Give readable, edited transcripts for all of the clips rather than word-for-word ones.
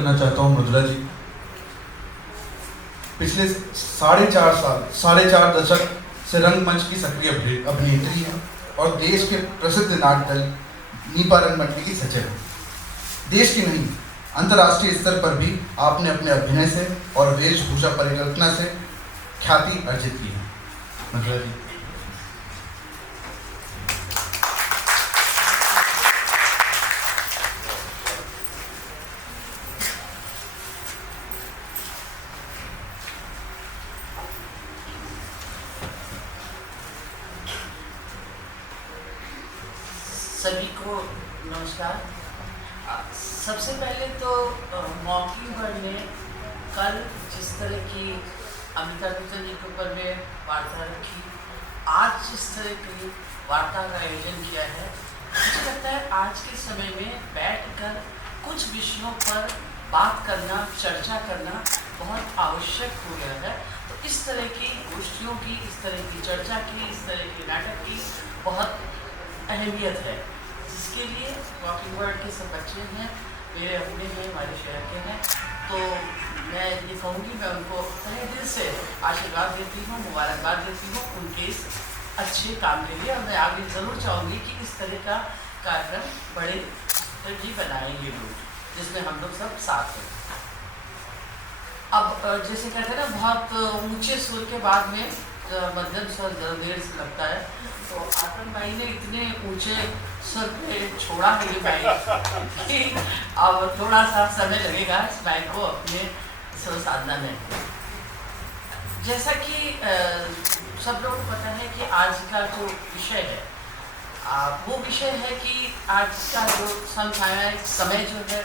करना चाहता हूँ मृदुला जी। पिछले 4.5 दशक से रंगमंच की सक्रिय अभिनेत्री हैं और देश के प्रसिद्ध नाट्य दल नीपा रंगमंडली की सचिव हैं। देश की नहीं, अंतर्राष्ट्रीय स्तर पर भी आपने अपने अभिनय से और वेशभूषा परिकल्पना से ख्याति अर्जित की है। मृदुला जी। सभी को नमस्कार। सबसे पहले तो मॉकिंगबर्ड ने कल जिस तरह की अमिताभ बच्चन जी के ऊपर में वार्ता रखी, आज जिस तरह की वार्ता का आयोजन किया है, मुझे लगता है आज के समय में बैठकर कुछ विषयों पर बात करना, चर्चा करना बहुत आवश्यक हो गया है। तो इस तरह की गोष्ठियों की, इस तरह की चर्चा की, इस तरह के नाटक की बहुत अहमियत है, जिसके लिए मॉकिंगबर्ड के सब बच्चे हैं, मेरे अपने हैं, हमारे शहर के हैं। तो मैं ये कहूँगी, मैं उनको तहे दिल से आशीर्वाद देती हूँ, मुबारकबाद देती हूँ उनके इस अच्छे काम के लिए। और मैं आगे ज़रूर चाहूँगी कि इस तरह का कार्यक्रम बड़े जी बनाएंगे लोग, जिसमें हम लोग सब साथ हैं। अब जैसे कहते हैं ना, बहुत ऊंचे सुर के बाद में मध्यम स्वर देर से लगता है, तो आतन भाई ने इतने ऊंचे स्वर पे छोड़ा है ये माइक कि अब थोड़ा सा समय लगेगा इस माइक को अपने स्वर साधना में। जैसा कि सब लोगों को पता है कि आज का जो विषय है, वो विषय है कि आज का जो समय जो है,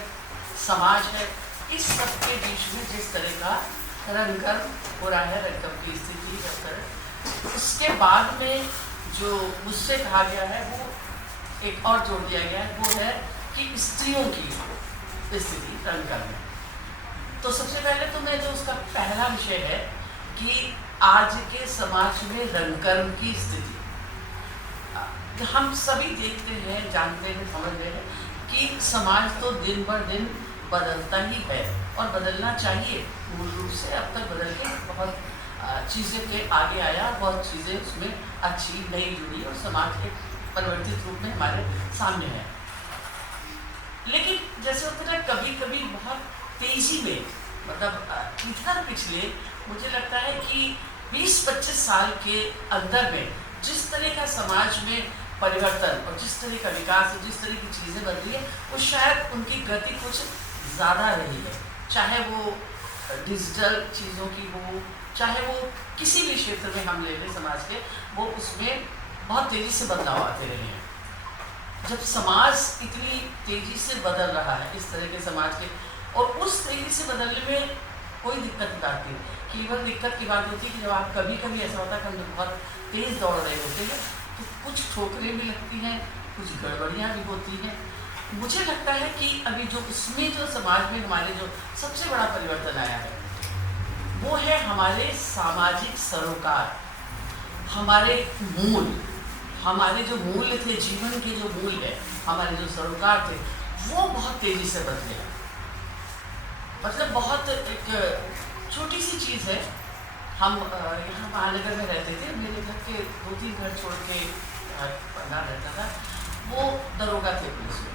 समाज है, इस सब के बीच में जिस तरह का रंगकर्म हो रहा है, रंगकर्म की स्थिति है, उसके बाद में जो मुझसे कहा गया है वो एक और जोड़ दिया गया है, वो है कि स्त्रियों की स्थिति रंगकर्म में। तो सबसे पहले तो मैं जो उसका पहला विषय है कि आज के समाज में रंगकर्म की स्थिति, हम सभी देखते हैं, जानते हैं, समझते हैं कि समाज तो दिन बर दिन बदलता ही है और बदलना चाहिए। मूल रूप से अब तक बदल के बहुत चीज़ें के आगे आया, बहुत चीज़ें उसमें अच्छी नई जुड़ी और समाज के परिवर्तित रूप में हमारे सामने है। लेकिन जैसे होता है कभी कभी बहुत तेज़ी में, मतलब इधर पिछले मुझे लगता है कि 20-25 साल के अंदर में जिस तरह का समाज में परिवर्तन और जिस तरह का विकास और जिस तरह की चीज़ें बदली है, वो शायद उनकी गति कुछ ज़्यादा रही है। चाहे वो डिजिटल चीज़ों की हो, चाहे वो किसी भी क्षेत्र में हम ले लें समाज के, वो उसमें बहुत तेज़ी से बदलाव आते रहे हैं। जब समाज इतनी तेज़ी से बदल रहा है, इस तरह के समाज के, और उस तेज़ी से बदलने में कोई दिक्कत नहीं आती। केवल दिक्कत की बात होती है कि जब आप कभी कभी ऐसा होता है कि हम बहुत तेज़ दौड़ रहे होते हैं, तो कुछ ठोकरें भी लगती हैं, कुछ गड़बड़ियाँ भी होती हैं। मुझे लगता है कि अभी जो इसमें जो समाज में हमारे जो सबसे बड़ा परिवर्तन आया है, वो है हमारे सामाजिक सरोकार, हमारे मूल, हमारे जो मूल्य थे, जीवन के जो मूल्य है, हमारे जो सरोकार थे, वो बहुत तेज़ी से बदले। मतलब बहुत एक छोटी सी चीज़ है, हम यहाँ महानगर में रहते थे, मेरे घर के 2-3 घर छोड़ के पढ़ना रहता था, वो दरोगा थे पुलिस में।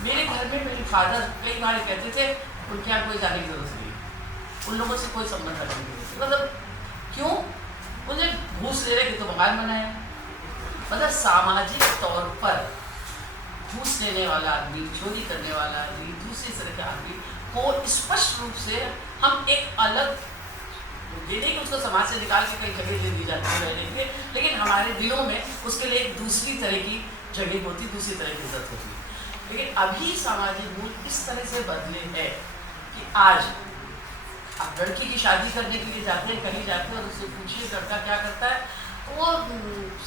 मेरे घर में मेरे फादर कई बार कहते थे उनके यहाँ कोई जाने की जरूरत नहीं, उन लोगों से कोई संबंध रखने की जरूरत नहीं। मतलब क्यों? उन्हें घूस ले रहे कि तो मकान बनाया। मतलब सामाजिक तौर पर घूस लेने वाला आदमी, चोरी करने वाला आदमी, दूसरी तरह के आदमी को स्पष्ट रूप से हम एक अलग दे देंगे, उसको समाज से निकाल के कई जगह दे दी जाती है रहने के, लेकिन हमारे दिलों में उसके लिए एक दूसरी तरह की जगह होती, दूसरी तरह की इज्जत होती। लेकिन अभी सामाजिक मूल इस तरह से बदले हैं कि आज आप लड़की की शादी करने के लिए जाते हैं, कहीं जाते हैं और उससे पूछिए लड़का क्या करता है, वो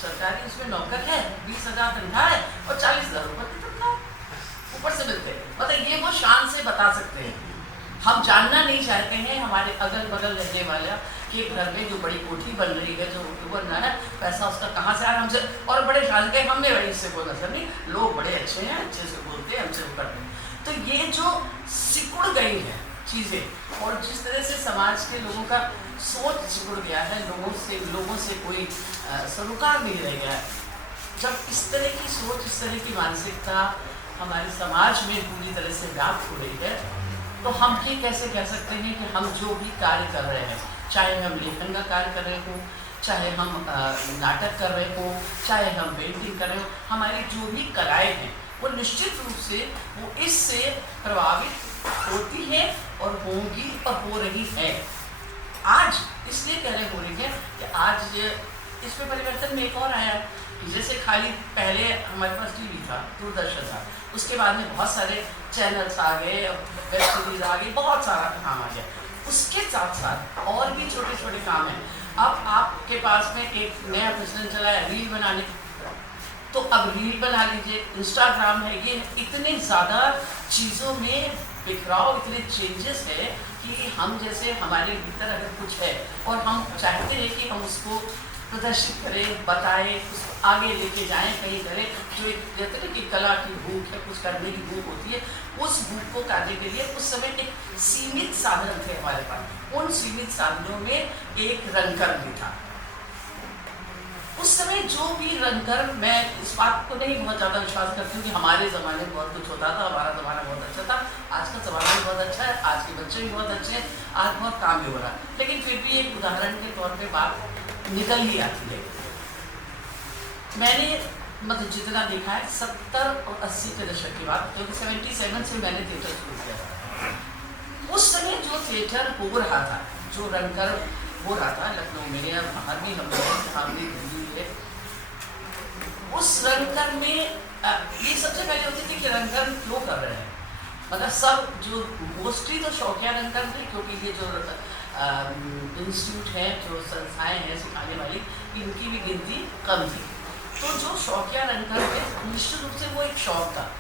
सरकारी उसमें नौकर है, 20,000 तनख्वाह है और 40,000 रुपये की तनख्वाह ऊपर से मिलते हैं। मतलब ये वो शान से बता सकते हैं। हम जानना नहीं चाहते हैं हमारे अगल बगल रहने वाला कि घर में जो बड़ी कोठी बन रही है, जो बन रहा है, पैसा उसका कहाँ से आ रहा है हमसे, और बड़े शान के हमें बड़ी इससे कोई मतलब नहीं, लोग बड़े अच्छे हैं, अच्छे से बोलते हैं, हमसे वो करते हैं। तो ये जो सिकुड़ गई है चीज़ें और जिस तरह से समाज के लोगों का सोच सिकुड़ गया है, लोगों से कोई सरोकार नहीं रह गया है। जब इस तरह की सोच, इस तरह की मानसिकता हमारे समाज में पूरी तरह से व्याप्त हो रही है, तो हम ये कैसे कह सकते हैं कि हम जो भी कार्य कर रहे हैं, चाहे हम लेखन का कार्य कर रहे हों, चाहे हम नाटक कर रहे हों, चाहे हम पेंटिंग कर रहे हों, हमारी जो भी कलाएँ हैं वो निश्चित रूप से वो इससे प्रभावित होती है और होंगी और हो रही है। आज इसलिए कह रहे हो रही है कि आज इसमें परिवर्तन में एक और आया है। जैसे खाली पहले हमारे पास टीवी था, दूरदर्शन था, उसके बाद में बहुत सारे चैनल्स आ गए, वेब सीरीज आ गई, बहुत सारा काम आ गया। उसके साथ साथ और भी छोटे छोटे काम हैं। अब आपके पास में एक नया प्रचलन चला है रील बनाने, तो अब रील बना लीजिए, इंस्टाग्राम है, ये इतने ज़्यादा चीज़ों में बिखराव, इतने चेंजेस है कि हम जैसे हमारे भीतर अगर कुछ है और हम चाहते हैं कि हम उसको प्रदर्शित करें, बताएं, उसको आगे लेके जाएं, कहीं करें, जो एक कहते हैं कि कला की भूख है, कुछ करने की भूख होती है, उस भूख को करने के लिए उस समय एक सीमित साधन थे हमारे पास। उन सीमित साधनों में एक रंगकर्म भी था। उस समय जो भी रंगकर्म, मैं इस बात को नहीं बहुत ज़्यादा विश्वास करती हूँ कि हमारे ज़माने में बहुत कुछ होता था, हमारा ज़माना बहुत अच्छा था, आज का ज़माना भी बहुत अच्छा है, आज के बच्चे भी बहुत अच्छे हैं, आज बहुत काम भी हो रहा है, लेकिन फिर भी एक उदाहरण के तौर पे बात निकल ही आती है। मैंने मतलब जितना देखा है 70 और 80 के दशक की बात, क्योंकि 77 से मैंने थिएटर शुरू किया था। उस समय जो थिएटर हो रहा था, जो रंगकर्म हो रहा था लखनऊ में या बाहर भी हम दिल्ली है, उस रंगकर्म में ये सबसे पहले होती थी कि रंगकर्म क्यों कर रहे हैं, मतलब सब जो मोस्टली तो शौकिया रंगकर्म थे, क्योंकि ये जो इंस्टीट्यूट है, जो संस्थाएं हैं सिखाने वाली, इनकी भी गिनती कम थी। तो जो शौकिया रंगकर्म थे, निश्चित रूप से वो एक शौक था,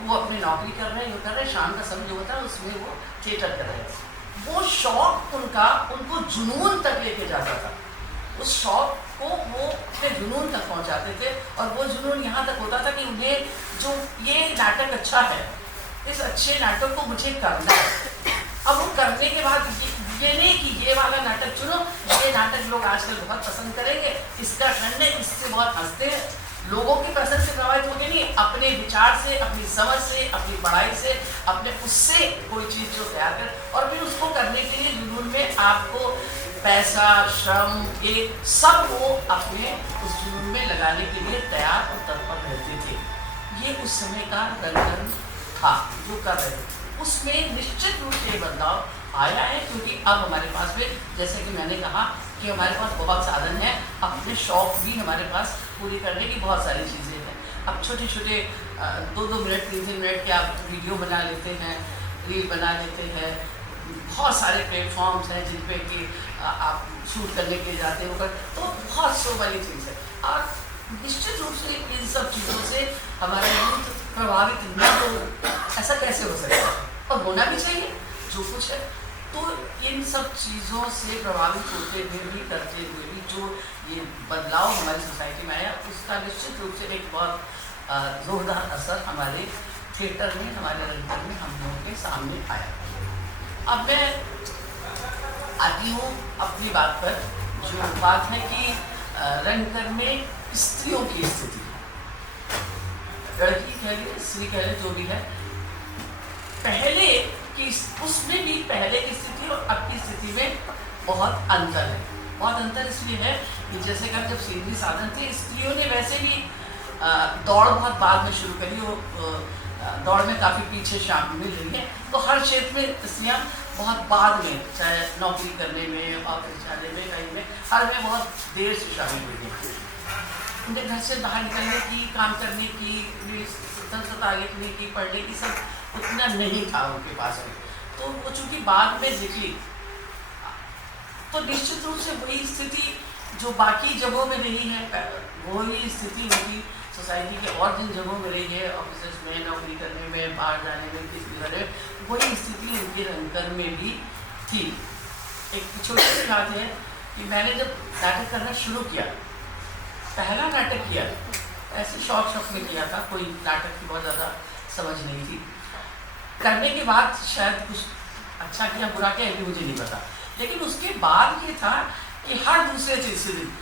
वो अपनी नौकरी कर रहे हैं, शाम का समय जो होता है उसमें वो थिएटर कर रहे थे। वो शौक उनको जुनून तक लेके जाता था। उस शौक को वो अपने जुनून तक पहुंचाते थे, और वो जुनून यहाँ तक होता था कि उन्हें जो ये नाटक अच्छा है, इस अच्छे नाटक को मुझे करना है। अब वो करने के बाद ये नहीं कि ये वाला नाटक चुनो, ये नाटक लोग आजकल बहुत पसंद करेंगे, इसका करने, इससे बहुत हंसते हैं, लोगों की पसंद से प्रभावित होके नहीं, अपने विचार से, अपनी समझ से, अपनी पढ़ाई से, अपने उससे कोई चीज़ जो तैयार कर, और फिर उसको करने के लिए जुनून में आपको पैसा, श्रम, एक सब वो अपने उस जुनून में लगाने के लिए तैयार और तत्पर रहते थे। ये उस समय का रंगकर्म था जो कर रहे थे। उसमें निश्चित रूप से बदलाव आया है, क्योंकि अब हमारे पास में, जैसे कि मैंने कहा कि हमारे पास बहुत साधन हैं, अपने शौक भी हमारे पास पूरी करने की बहुत सारी चीज़ें हैं। अब छोटे छोटे 2-2 मिनट, 3-3 मिनट के आप वीडियो बना लेते हैं, रील बना लेते हैं, बहुत सारे प्लेटफॉर्म्स हैं जिन पे कि आप शूट करने के लिए जाते हो, तो बहुत सो वाली चीज़ है। और निश्चित रूप से इन सब चीज़ों से हमारा यूथ प्रभावित न हो, ऐसा कैसे हो सकता है, और होना भी चाहिए जो कुछ है। तो इन सब चीज़ों से प्रभावित होते हुए भी, करते हुए भी जो ये बदलाव हमारी सोसाइटी में आया, उसका निश्चित रूप से एक बहुत ज़ोरदार असर हमारे थिएटर में, हमारे रंगकर्म में हम लोगों के सामने आया। अब मैं आती हूँ अपनी बात पर, जो बात है कि रंगकर्म में स्त्रियों की स्थिति, लड़की कह लीजिए, स्त्री कह लीजिए, जो भी है, पहले कि उसमें भी पहले की स्थिति और अब की स्थिति में बहुत अंतर है। बहुत अंतर इसलिए है कि जैसे कि जब सीधी साधन थे, स्त्रियों ने वैसे भी दौड़ बहुत बाद में शुरू करी, वो दौड़ में काफ़ी पीछे शामिल रही है, तो हर क्षेत्र में स्त्रियाँ बहुत बाद में, चाहे नौकरी करने में, ऑफिस जाने में, कहीं में, हर में बहुत देर से शामिल हुई है। उनके घर से बाहर निकलने की, काम करने की, स्वतंत्रता लिखने की, पढ़ने की, सब उतना नहीं था उनके पास में। तो वो चूँकि बाद में निकली, तो निश्चित रूप से वही स्थिति जो बाकी जगहों में रही है, वही स्थिति होगी सोसाइटी के और जिन जगहों में रही है, ऑफिस में, नौकरी करने में, बाहर जाने में, किसी तरह में, वही स्थिति उनके रंगकर्म में भी थी। एक छोटी सी बात है कि मैंने जब नाटक करना शुरू किया, पहला नाटक किया, ऐसे शौक में किया था, कोई नाटक की बहुत ज़्यादा समझ नहीं थी। करने के बाद शायद कुछ अच्छा किया बुरा किया ये मुझे नहीं पता, लेकिन उसके बाद ये था कि हर दूसरे तीसरे दिन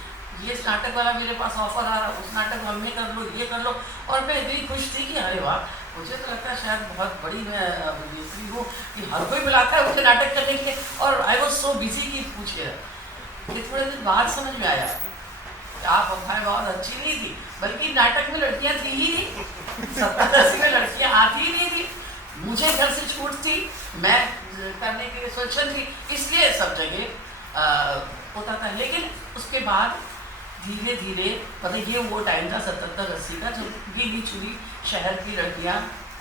ये नाटक वाला मेरे पास ऑफर आ रहा, उस नाटक हम में कर लो, ये कर लो, और मैं इतनी खुश थी कि अरे वाह, मुझे तो लगता है शायद बहुत बड़ी मैं अभिनेत्री हूँ कि हर कोई बुलाता है मुझे नाटक करने के लिए, और आई वॉज सो बिजी कि पूछिए। ये थोड़े दिन बाद समझ में आया आप अफवाहें बहुत अच्छी नहीं थी, बल्कि नाटक में लड़कियां थी ही नहीं, 70-80 में लड़कियां आती ही नहीं थी, मुझे घर से छूट थी, मैं करने के लिए स्वच्छंद थी, इसलिए सब जगह होता था। लेकिन उसके बाद धीरे धीरे पता ये वो टाइम था 77-80 का, जब गिनी चुनी शहर की लड़कियां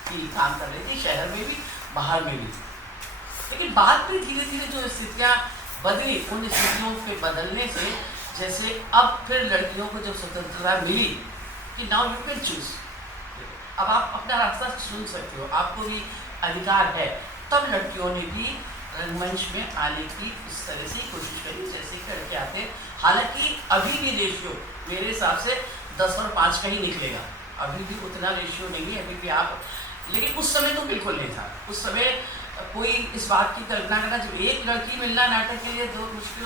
की काम कर रही थी, शहर में भी बाहर में भी। लेकिन बाद में धीरे धीरे जो स्थितियाँ बदली, उन स्थितियों के बदलने से जैसे अब फिर लड़कियों को जब स्वतंत्रता मिली कि नाउ यू कैन चूज, अब आप अपना रास्ता चुन सकते हो, आपको भी अधिकार है, तब लड़कियों ने भी रंगमंच में आने की इस तरह से कोशिश करी जैसे करके आते हैं। हालांकि अभी भी रेशियो मेरे हिसाब से 10 और 5 का ही निकलेगा, अभी भी उतना रेशियो नहीं है अभी भी आप, लेकिन उस समय तो बिल्कुल नहीं था। उस समय कोई इस बात की कल्पना करना, जब एक लड़की मिलना नाटक के लिए दो मुश्किल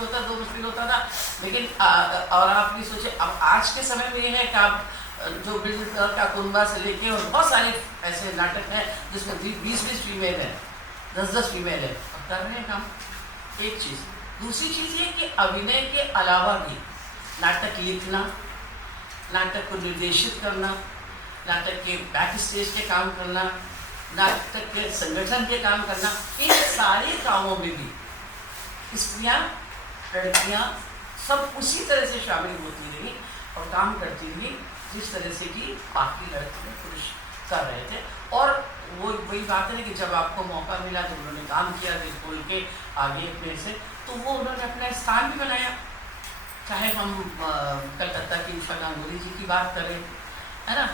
होता था, लेकिन और आप भी सोचे अब आज के समय में ये है कि आप जो बिल्कुल का कुंबा से लेके और बहुत सारे ऐसे नाटक हैं जिसमें 20-20 फीमेल है, 10-10 फीमेल है, अब कर रहे हैं काम। एक चीज़, दूसरी चीज़ ये कि अभिनय के अलावा भी नाटक लिखना, नाटक को निर्देशित करना, नाटक के बैक स्टेज के काम करना, नाटक के संगठन के काम करना, इन सारे कामों में भी स्त्रियाँ लड़कियाँ सब उसी तरह से शामिल होती रही और काम करती रही जिस तरह से कि बाकी लड़के पुरुष कर रहे थे। और वो वही बात है कि जब आपको मौका मिला, जब उन्होंने काम किया दिल खोल के आगे अपने से, तो वो उन्होंने अपना स्थान भी बनाया। चाहे हम कलकत्ता की उषा गांगुली जी की बात करें, है ना,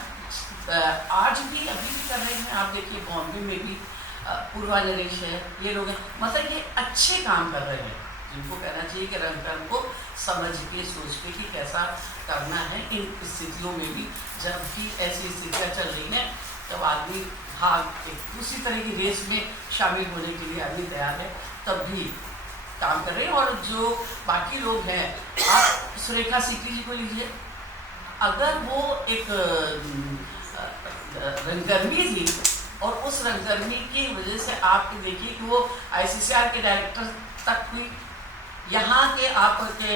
आज भी अभी भी कर रहे हैं, आप देखिए बॉम्बे में भी पूर्वा नरेश है, ये लोग हैं, मतलब ये अच्छे काम कर रहे हैं जिनको कहना चाहिए कि रंगकर्म को समझ के सोच के कि कैसा करना है इन स्थितियों में भी। जब भी ऐसी स्थितियाँ चल रही हैं तब आदमी भाग एक दूसरी तरह की रेस में शामिल होने के लिए आदमी तैयार है, तब भी काम कर रहे हैं। और जो बाकी लोग हैं, आप सुरेखा सीकरी जी को लीजिए, अगर वो एक रंगकर्मी थी और उस रंगकर्मी की वजह से आप देखिए कि वो ICCR के डायरेक्टर तक हुई, यहाँ के आपके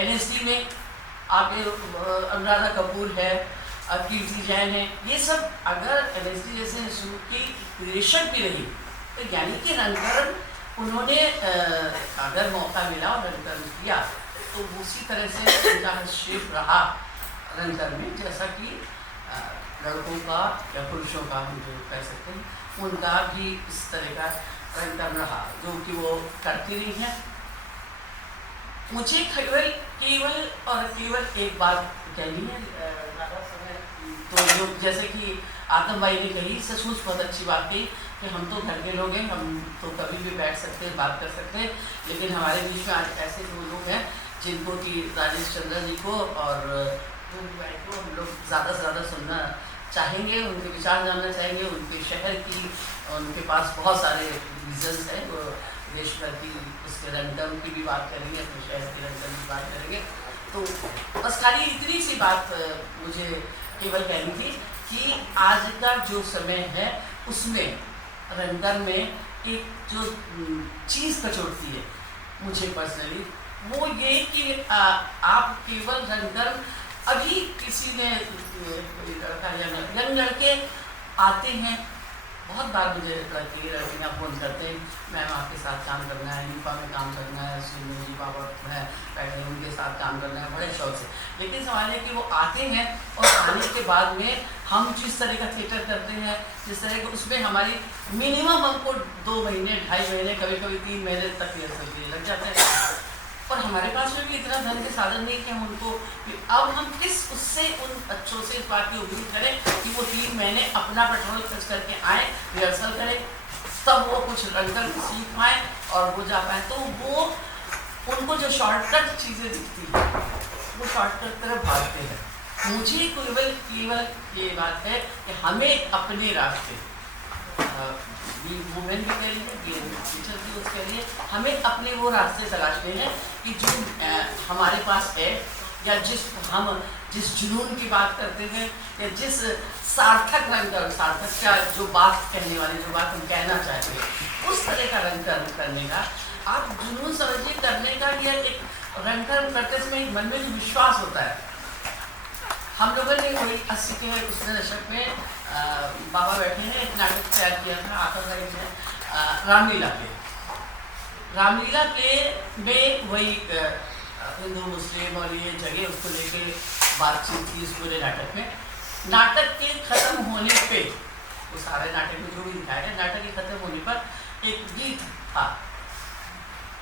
NSD में आपके अनुराधा कपूर है, कीर्ति जैन है, ये सब अगर NSD जैसे इंस्टीट्यूट की निदेशक भी रही, तो यानी कि रंगकर्म उन्होंने अगर मौका मिला और रंगकर्म किया तो उसी तरह से उनका हस्तक्षेप रहा रंगकर्म में, जैसा कि लड़कों का या पुरुषों का हम जो कह सकते हैं, उनका भी इस तरह का रंगकर्म रहा जो कि वो करती रही हैं। मुझे केवल और केवल एक बात कहनी है, ज़्यादा समय तो जो जैसे कि आतम भाई ने कही, सचमुच बहुत अच्छी बात कही कि हम तो घर के लोग हैं, हम तो कभी भी बैठ सकते हैं, बात कर सकते हैं, लेकिन हमारे बीच में आज ऐसे दो लोग हैं जिनको कि राजेश चंद्र जी को और भाई को हम लोग ज़्यादा से ज़्यादा सुनना चाहेंगे, उनके विचार जानना चाहेंगे, उनके शहर की, उनके पास बहुत सारे विजन्स हैं, वो देश भर की उसके रंगकर्म की भी बात करेंगे, अपने शहर के रंगकर्म की बात करेंगे। तो बस खाली इतनी सी बात मुझे केवल कहनी थी कि आज का जो समय है उसमें रंगकर्म में एक जो चीज़ कचोटती है मुझे पर्सनली, वो ये कि आप केवल रंगकर्म, अभी किसी ने लड़का या यंग लड़के आते हैं, बहुत बार मुझे लड़कियाँ फ़ोन करते हैं, मैम आपके साथ काम करना है, यूपा में काम करना है, सुनील जी बाबा है बैठे हैं, उनके साथ काम करना है बड़े शौक से। लेकिन सवाल है कि वो आते हैं और आने के बाद में हम जिस तरह का थिएटर करते हैं, जिस तरह का, उसमें हमारी मिनिमम हमको 2 महीने 2.5 महीने कभी कभी 3 महीने तक रिहर्सल के लिए लग जाते हैं, और हमारे पास में भी इतना धन के साधन नहीं कि हम उनको, अब हम किस उससे उन बच्चों से इस बात की उम्मीद करें कि वो 3 महीने अपना पेट्रोल खर्च करके आए, रिहर्सल करें, तब वो कुछ रंगकर्म सीख पाएँ और वो जा पाए। तो वो उनको जो शॉर्टकट चीज़ें दिखती हैं वो शॉर्टकट तरफ भागते हैं। मुझे केवल ये बात है कि हमें अपने रास्ते वुमेन भी कह लीजिए, टीचर भी उसके लिए हमें अपने वो रास्ते तलाशने हैं कि जो हमारे पास है, या जिस जुनून की बात करते हैं, या जिस सार्थक का जो बात कहने वाले, जो बात हम कहना चाहते हैं, उस तरह का रंग कर्म करने का, आप जुनून समझिए करने का, यह एक रंग कर्म करते समय मन में जो विश्वास होता है। हम लोगों ने वही 80 के उसने दशक में बाबा बैठे हैं, एक नाटक तैयार किया था आकर ने रामलीला के में वही हिंदू मुस्लिम और ये जगह उसको लेके बातचीत थी इस पूरे नाटक में। नाटक के खत्म होने पे, वो सारे नाटक में जो भी दिखाया गया, नाटक के खत्म होने पर एक गीत था,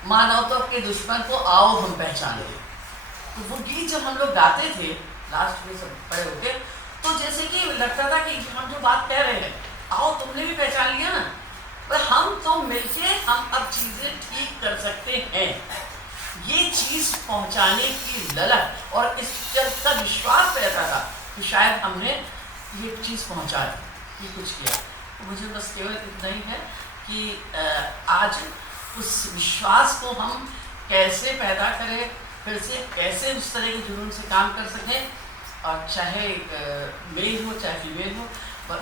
मानवता के दुश्मन को आओ हम पहचान ले। तो वो गीत जब हम लोग गाते थे लास्ट में सब खड़े होके, तो जैसे कि लगता था कि हम जो बात कह रहे हैं, आओ तुमने भी पहचान लिया ना, पर हम तो मिलके हम अब चीजें ठीक कर सकते हैं। ये चीज पहुंचाने की ललक और इस का विश्वास रहता था कि शायद हमने ये चीज पहुंचा दी, ये कुछ किया। मुझे बस केवल इतना ही है कि आज उस विश्वास को हम कैसे पैदा करें, फिर से कैसे उस तरह के जुनून से काम कर सकें, और चाहे मेल हो चाहे फीमेल हो,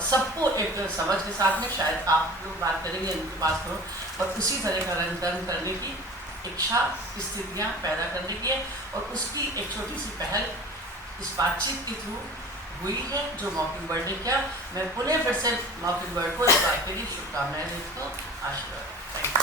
सबको एक समझ के साथ में, शायद आप लोग बात करेंगे इनके पास करो, और उसी तरह का रंग कर्म करने की इच्छा, स्थितियाँ पैदा करने की है। और उसकी एक छोटी सी पहल इस बातचीत के थ्रू हुई है जो मॉकिंग ने किया। मैं पुनः फिर से मॉकिंग को इस बात के लिए शुभकामनाएं देता हूँ, आशीर्वाद। Thank you.